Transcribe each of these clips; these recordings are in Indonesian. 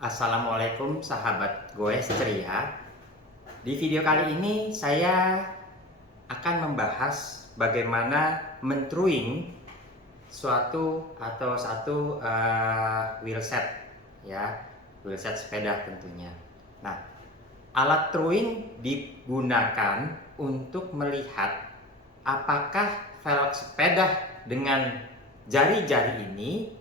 Assalamualaikum sahabat goes ceria. Di video kali ini saya akan membahas bagaimana mentruing suatu atau satu wheelset, ya, wheelset sepeda tentunya. Nah, alat truing digunakan untuk melihat apakah velg sepeda dengan jari-jari ini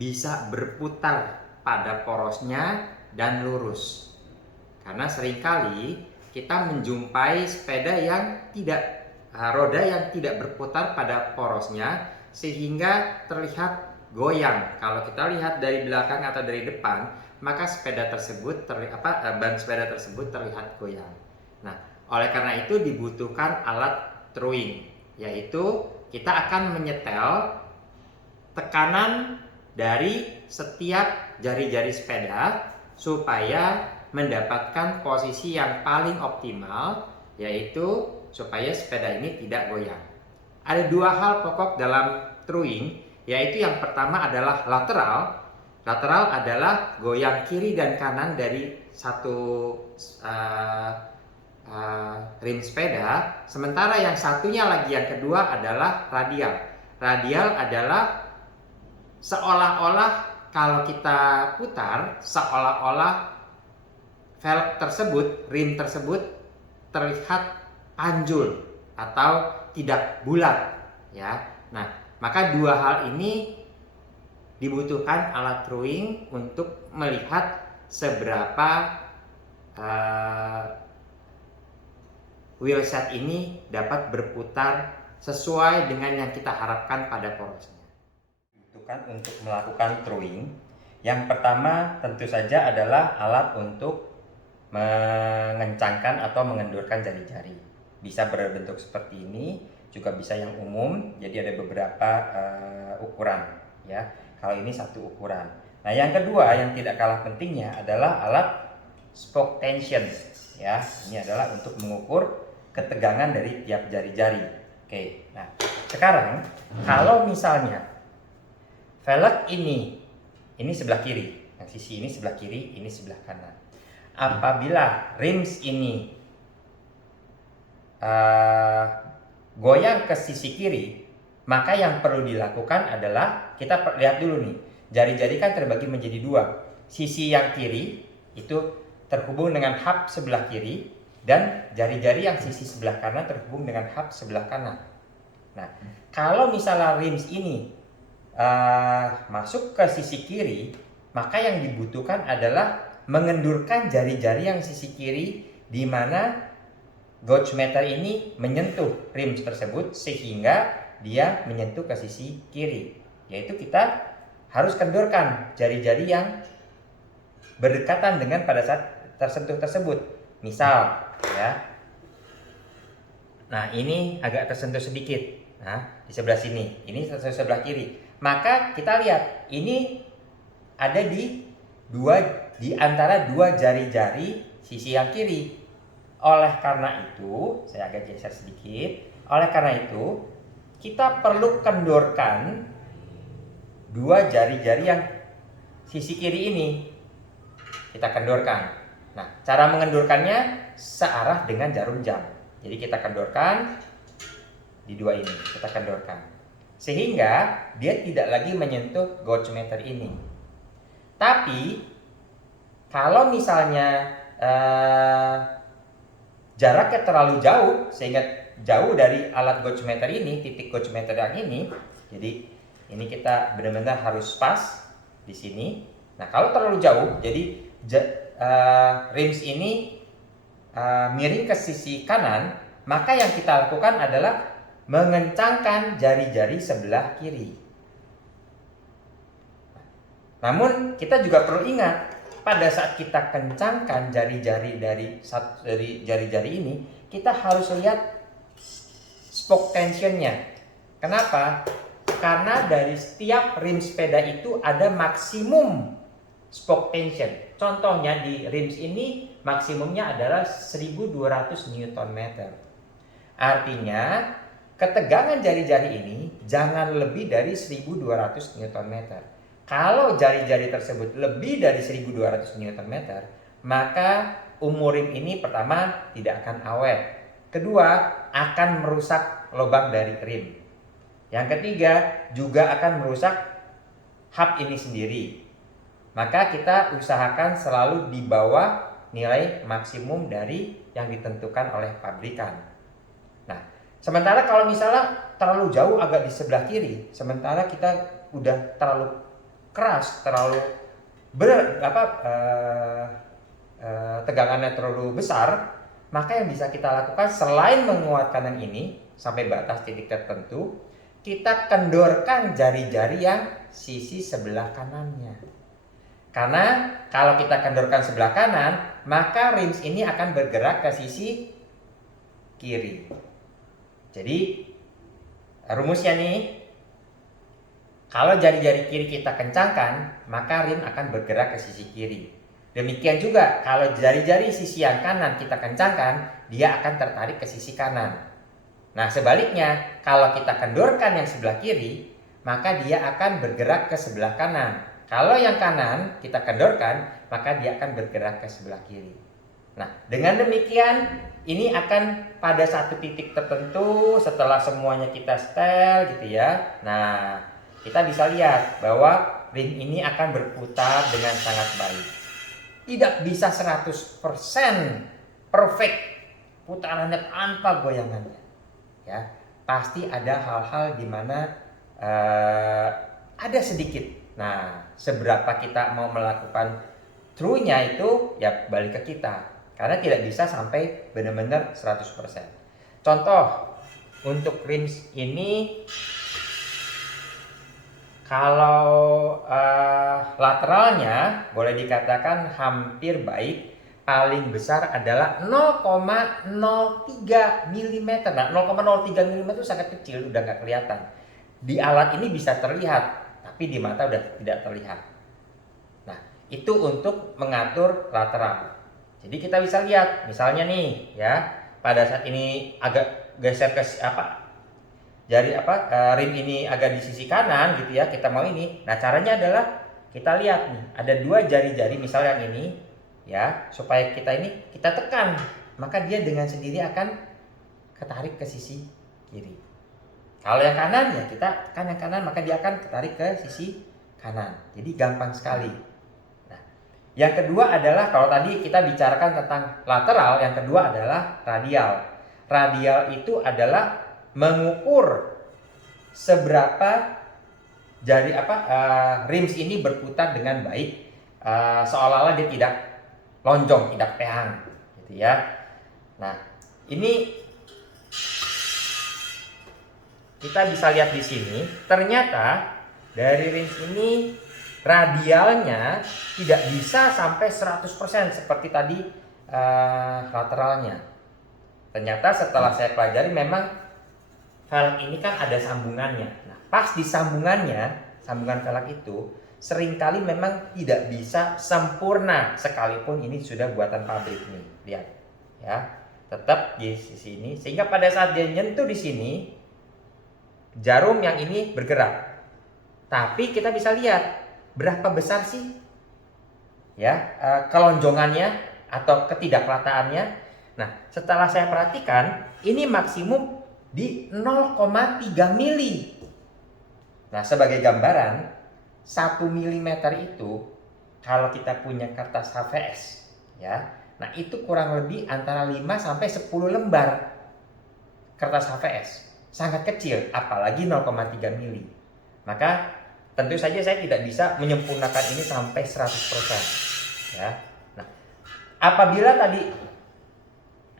bisa berputar pada porosnya dan lurus. Karena seringkali kita menjumpai sepeda yang roda yang tidak berputar pada porosnya sehingga terlihat goyang. Kalau kita lihat dari belakang atau dari depan, maka sepeda tersebut ban sepeda tersebut terlihat goyang. Nah, oleh karena itu dibutuhkan alat truing, yaitu kita akan menyetel tekanan dari setiap jari-jari sepeda supaya mendapatkan posisi yang paling optimal, yaitu supaya sepeda ini tidak goyang. Ada dua hal pokok dalam truing, yaitu yang pertama adalah lateral. Lateral adalah goyang kiri dan kanan dari satu rim sepeda, sementara yang satunya lagi, yang kedua adalah radial. Radial adalah seolah-olah kalau kita putar, seolah-olah velg tersebut, rim tersebut terlihat panjul atau tidak bulat, ya. Nah, maka dua hal ini dibutuhkan alat truing untuk melihat seberapa wheelset ini dapat berputar sesuai dengan yang kita harapkan pada porosnya. Untuk melakukan truing, yang pertama tentu saja adalah alat untuk mengencangkan atau mengendurkan jari-jari. Bisa berbentuk seperti ini, juga bisa yang umum. Jadi ada beberapa ukuran, ya. Kalau ini satu ukuran. Nah, yang kedua yang tidak kalah pentingnya adalah alat spoke tension, ya. Ini adalah untuk mengukur ketegangan dari tiap jari-jari. Oke. Nah, sekarang kalau misalnya velg ini sebelah kiri, yang sisi ini sebelah kiri, ini sebelah kanan. Apabila rims ini goyang ke sisi kiri, maka yang perlu dilakukan adalah kita lihat dulu nih, jari-jari kan terbagi menjadi dua. Sisi yang kiri itu terhubung dengan hub sebelah kiri, dan jari-jari yang sisi sebelah kanan terhubung dengan hub sebelah kanan. Nah, kalau misalnya rims ini masuk ke sisi kiri, maka yang dibutuhkan adalah mengendurkan jari-jari yang sisi kiri, di mana gauge meter ini menyentuh rim tersebut sehingga dia menyentuh ke sisi kiri, yaitu kita harus kendurkan jari-jari yang berdekatan dengan pada saat tersentuh tersebut. Misal, ya, nah ini agak tersentuh sedikit, nah di sebelah sini, ini sebelah kiri. Maka kita lihat ini ada di antara dua jari-jari sisi yang kiri. Oleh karena itu, saya agak geser sedikit. Oleh karena itu, kita perlu kendorkan dua jari-jari yang sisi kiri ini. Kita kendorkan. Nah, cara mengendorkannya searah dengan jarum jam. Jadi kita kendorkan di dua ini, kita kendorkan sehingga dia tidak lagi menyentuh gauge meter ini. Tapi kalau misalnya jaraknya terlalu jauh sehingga jauh dari alat gauge meter ini, titik gauge meter yang ini, jadi ini kita benar-benar harus pas di sini. Nah, kalau terlalu jauh, jadi rims ini miring ke sisi kanan, maka yang kita lakukan adalah mengencangkan jari-jari sebelah kiri. Namun kita juga perlu ingat, pada saat kita kencangkan jari-jari dari jari-jari ini, kita harus lihat spoke tensionnya. Kenapa? Karena dari setiap rim sepeda itu ada maksimum spoke tension. Contohnya di rims ini maksimumnya adalah 1200 Nm. Artinya ketegangan jari-jari ini jangan lebih dari 1200 Nm. Kalau jari-jari tersebut lebih dari 1200 Nm, maka umur rim ini pertama tidak akan awet. Kedua, akan merusak lubang dari rim. Yang ketiga, juga akan merusak hub ini sendiri. Maka kita usahakan selalu di bawah nilai maksimum dari yang ditentukan oleh pabrikan. Nah, sementara kalau misalnya terlalu jauh agak di sebelah kiri, sementara kita udah terlalu keras, terlalu tegangannya terlalu besar, maka yang bisa kita lakukan selain menguatkan yang ini sampai batas titik tertentu, kita kendorkan jari-jari yang sisi sebelah kanannya. Karena kalau kita kendorkan sebelah kanan, maka rims ini akan bergerak ke sisi kiri. Jadi rumusnya nih, kalau jari-jari kiri kita kencangkan, maka rim akan bergerak ke sisi kiri. Demikian juga kalau jari-jari sisi yang kanan kita kencangkan, dia akan tertarik ke sisi kanan. Nah sebaliknya, kalau kita kendorkan yang sebelah kiri, maka dia akan bergerak ke sebelah kanan. Kalau yang kanan kita kendorkan, maka dia akan bergerak ke sebelah kiri. Nah, dengan demikian ini akan pada satu titik tertentu setelah semuanya kita setel gitu ya. Nah, kita bisa lihat bahwa ring ini akan berputar dengan sangat baik. Tidak bisa 100% perfect putarannya tanpa goyangannya. Ya, pasti ada hal-hal di mana ada sedikit. Nah, seberapa kita mau melakukan true-nya itu ya balik ke kita. Karena tidak bisa sampai benar-benar 100%. Contoh, untuk rims ini kalau lateralnya boleh dikatakan hampir baik. Paling besar adalah 0,03 mm. Nah, 0,03 mm itu sangat kecil, udah nggak kelihatan. Di alat ini bisa terlihat, tapi di mata udah tidak terlihat. Nah, itu untuk mengatur lateral. Jadi kita bisa lihat, misalnya nih, ya, pada saat ini agak geser ke rim ini agak di sisi kanan gitu ya, kita mau ini. Nah, caranya adalah kita lihat nih, ada dua jari-jari misal yang ini, ya, supaya kita tekan, maka dia dengan sendiri akan ketarik ke sisi kiri. Kalau yang kanan ya kita tekan yang kanan, maka dia akan ketarik ke sisi kanan. Jadi gampang sekali. Nah, yang kedua adalah kalau tadi kita bicarakan tentang lateral, yang kedua adalah radial. Radial itu adalah mengukur seberapa rims ini berputar dengan baik, seolah-olah dia tidak lonjong, tidak pehang, gitu ya. Nah, ini kita bisa lihat di sini, ternyata dari rims ini radialnya tidak bisa sampai 100% seperti tadi lateralnya. Ternyata setelah saya pelajari memang velg ini kan ada sambungannya. Nah, pas di sambungannya, sambungan velg itu seringkali memang tidak bisa sempurna sekalipun ini sudah buatan pabrik nih. Lihat ya, tetap di sisi ini sehingga pada saat dia nyentuh di sini jarum yang ini bergerak. Tapi kita bisa lihat berapa besar sih ya kelonjongannya atau ketidakrataannya. Nah, setelah saya perhatikan ini maksimum di 0,3 mili. Nah, sebagai gambaran 1 mm itu kalau kita punya kertas HVS ya. Nah, itu kurang lebih antara 5 sampai 10 lembar kertas HVS. Sangat kecil, apalagi 0,3 mili. Maka tentu saja saya tidak bisa menyempurnakan ini sampai 100% ya. Nah, apabila tadi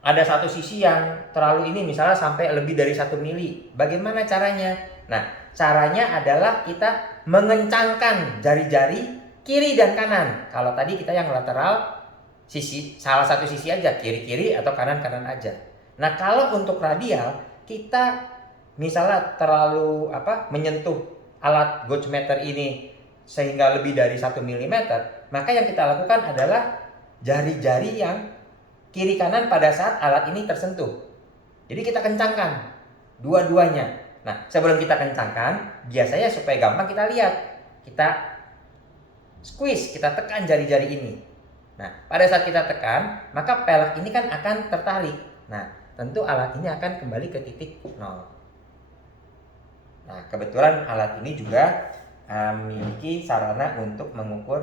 ada satu sisi yang terlalu ini misalnya sampai lebih dari 1 mili, bagaimana caranya? Nah, caranya adalah kita mengencangkan jari-jari kiri dan kanan. Kalau tadi kita yang lateral sisi, salah satu sisi aja, kiri-kiri atau kanan-kanan aja. Nah, kalau untuk radial kita misalnya terlalu menyentuh alat gauge meter ini sehingga lebih dari 1 mm, maka yang kita lakukan adalah jari-jari yang kiri kanan pada saat alat ini tersentuh. Jadi kita kencangkan dua-duanya. Nah, sebelum kita kencangkan, biasanya supaya gampang kita lihat, kita squeeze, kita tekan jari-jari ini. Nah, pada saat kita tekan, maka pelek ini kan akan tertarik. Nah, tentu alat ini akan kembali ke titik 0. Nah, kebetulan alat ini juga memiliki sarana untuk mengukur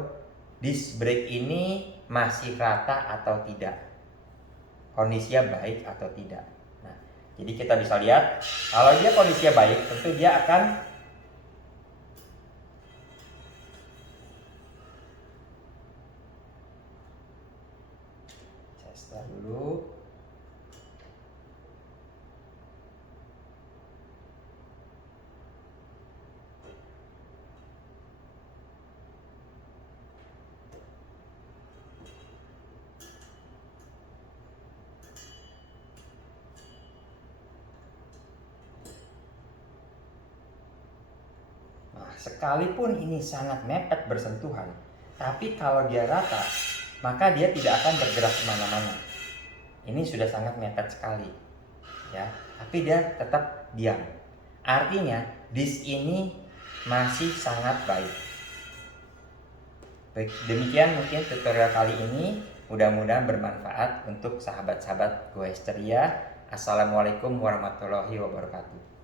disc brake ini masih rata atau tidak, kondisinya baik atau tidak. Nah, jadi kita bisa lihat kalau dia kondisinya baik, tentu dia akan saya dulu. Nah, sekalipun ini sangat mepet bersentuhan, tapi kalau dia rata, maka dia tidak akan bergerak kemana-mana. Ini sudah sangat mepet sekali, ya. Tapi dia tetap diam. Artinya, disk ini masih sangat baik. Baik, demikian mungkin tutorial kali ini. Mudah-mudahan bermanfaat untuk sahabat-sahabat Goesteria. Assalamualaikum warahmatullahi wabarakatuh.